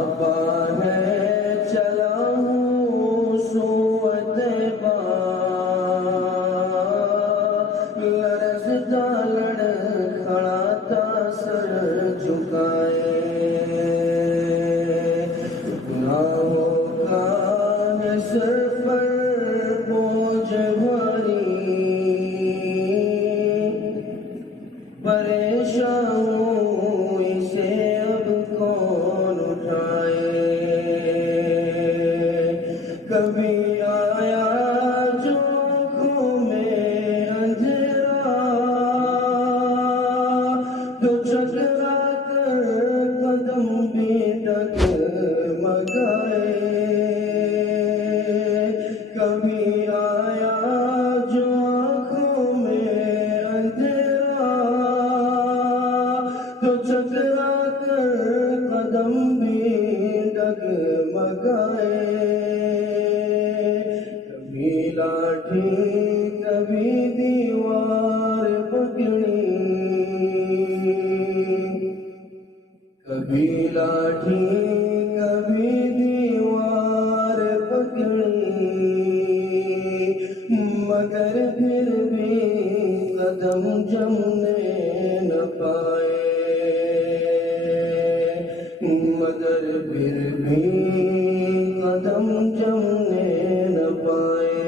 سراپا ہے چلا ہوں سوت پا، لرزتا لڑکھڑاتا سر جھکائے، گناہوں کا ہے سر پر بوجھ بھاری، پریشان ہوں اسے اب کون اٹھائے، کبھی آیا جو آنکھوں میں اندھیرا، تو چکرا کر قدم بھی ڈگمگائے، کبھی آیا جو آنکھوں میں اندھیرا، تو چکرا کر قدم بھی ڈگمگائے، کبھی لاٹھی کبھی دیوار پکڑی، کبھی لاٹھی کبھی دیوار پکڑی، مگر پھر بھی قدم جمنے نہ پائے، مگر پھر بھی قدم جمنے نہ پائے،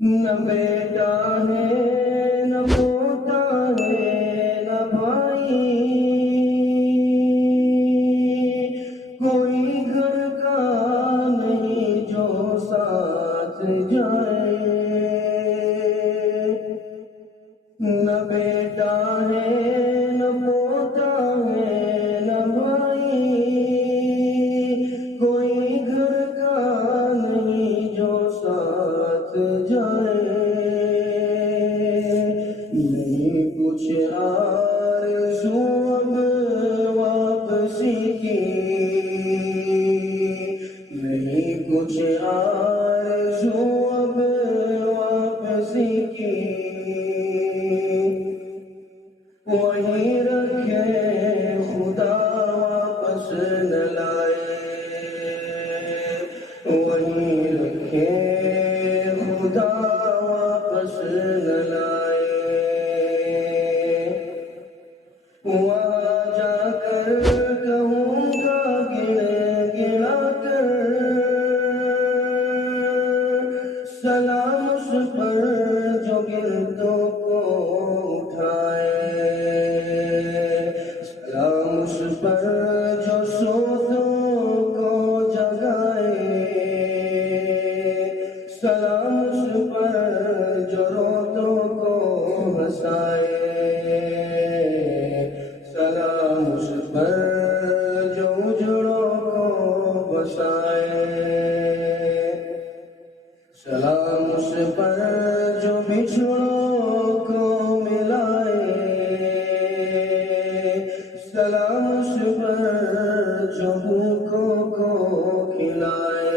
نہ بیٹا ہے نہ پوتا ہے نہ بھائی، کوئی گھر کا نہیں جو ساتھ جائے، نہ بیٹا ہے نہ پوتا ہے نہ بھائی، کوئی گھر کا نہیں جو ساتھ جائے، نہیں کچھ آرزو اب واپسی کی، نہیں کچھ آرزو اب واپسی کی، وہیں رکھے خدا واپس نہ لائے، وہیں رکھے خدا واپس نہ لائے، وہاں جا کر کہوں گا گڑ گڑا کر، سلام اس پر جو گردوں کو اٹھائے، سلام اس پر جو سوتوں کو جگائے، سلام اس پر جو روتوں کو ہنسائے، سلام اس پر جو اجڑوں کو بسائے، سلام اس پر جو بچھڑوں کو ملائے، سلام اس پر جو بھوکوں کو کھلائے۔